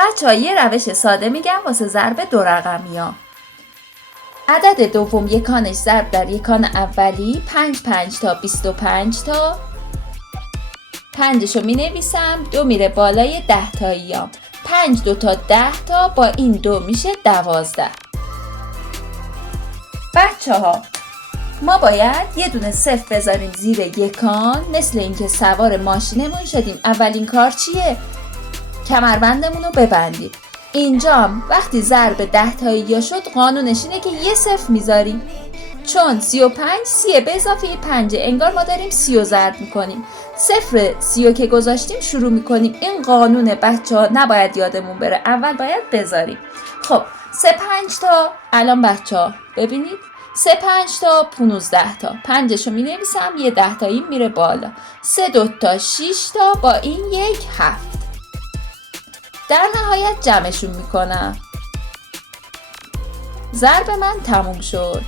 بچه‌ها یه روش ساده میگم واسه ضرب دو رقمی‌ها. عدد دوم یکانش ضرب در یکان اولی 5 تا 25 تا 5شو می نویسم، 2 میره بالای 10 تاییام. 5 2 تا 10 تا با این 2 میشه 12. بچه‌ها ما باید یه دونه صفر بذاریم زیر یکان، مثل اینکه سوار ماشینمون شدیم. اولین کار چیه؟ کمربندمون رو ببندیم. اینجا هم وقتی ضرب 10 تایی شد قانونش اینه که یه صفر میذاریم، چون 35 30 به اضافه 5 انگار ما داریم 30 ضرب میکنیم. صفر 30 که گذاشتیم شروع میکنیم. این قانون بچه‌ها نباید یادمون بره، اول باید بذاریم. خب 3 5 تا الان بچه‌ها ببینید 3 5 تا 15 تا 5شو می نویسم، یه 10 تایی میره بالا. 3 2 تا 6 تا با این یک 7. در نهایت جمعشون میکنم. ضرب من تموم شد.